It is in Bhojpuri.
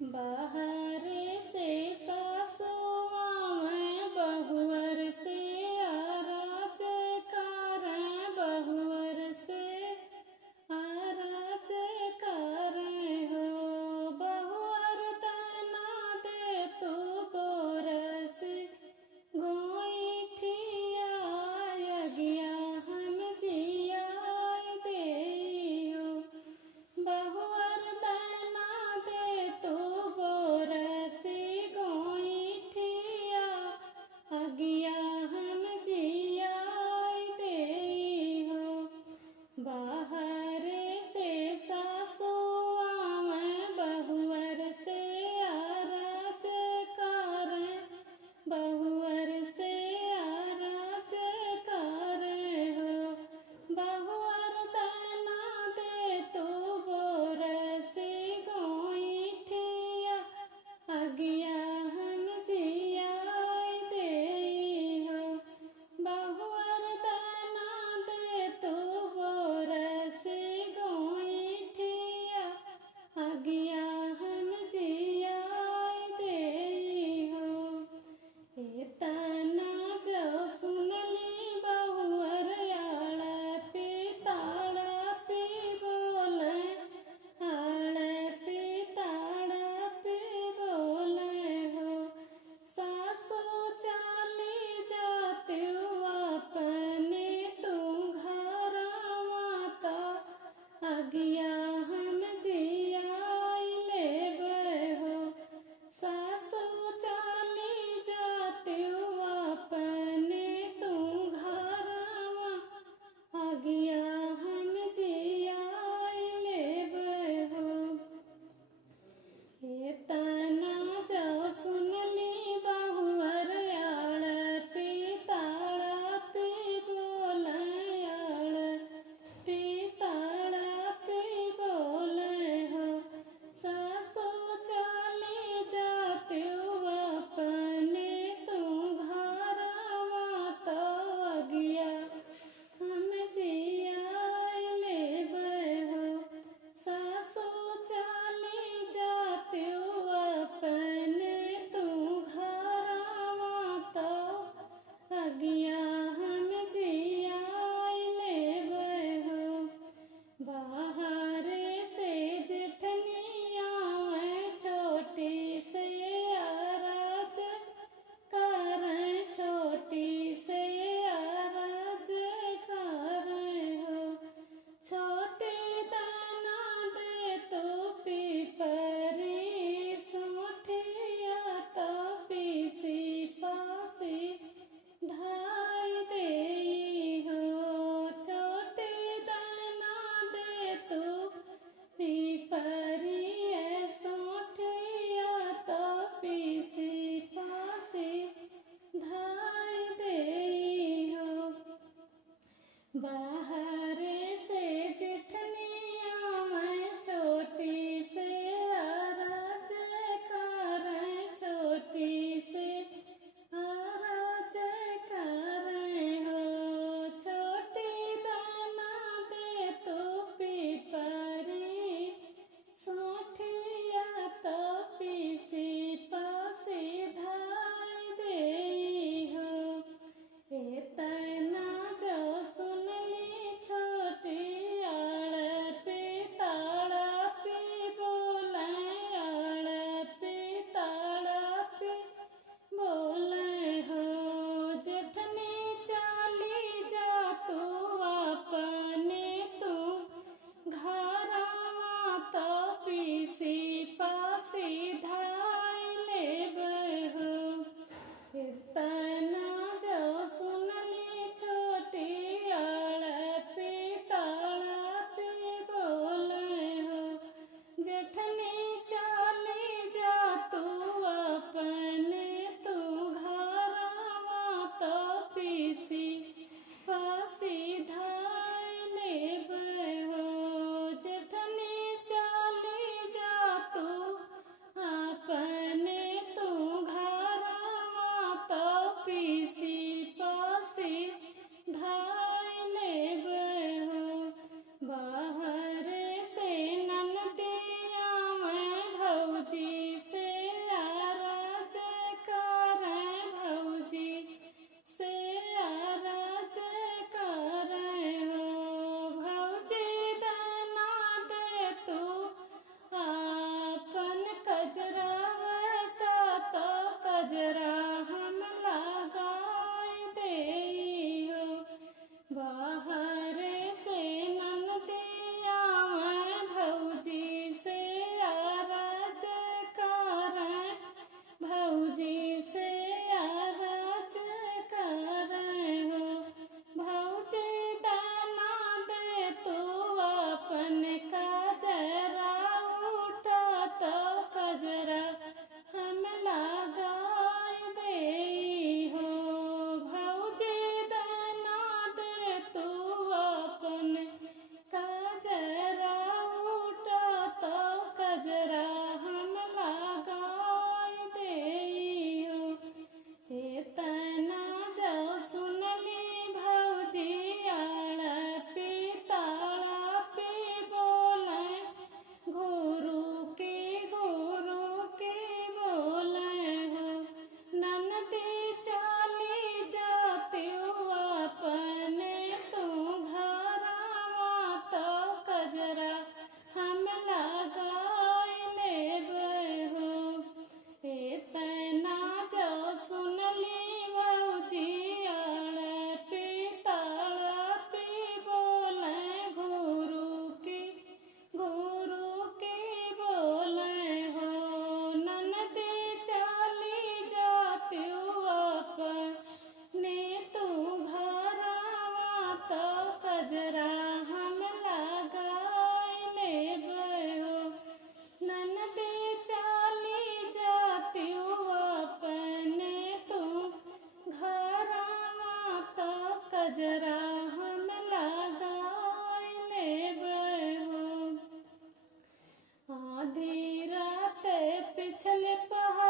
बाहर से सासु आवे बहुअर से आराज करे बहुअर से आराज करे हो बहुअर तना दे तू बोरस गोईठिया यज्ञा हम जिया देयो बहुअर तना दे तू बोरस गोईठिया अगिया हम जिया देयो बाहर से सासु आवे बहुअर से आराज करे बहुअर से आराज करे हो बहुअर तना दे तू बोरस गोईठिया अगिया हम जिया देयो बहुअर तना दे तू बोरस गोईठिया अगिया हम जिया देयो तना जो सुनली बहुअर आड़ पिताड़ा पी बोले आड़ पिताड़ा पी बोले हो सासु चाली जाते अपने तू घर माता अगिया हम जिया लेबे हो सासु चाली जाते अपने तू घरवा अगिया हम जिया लेबे हो तना जो सुनली बहुअर आड़ पिताड़ा पी बोले आड़ पिताड़ा पी बोले हो सासु चाली जाते अपने तू घरवा तो अगिया हम जिया लेबे हो सासु चाली जाते गजरा हम लगाई लेबै हो। आधी रात पिछले पहाड़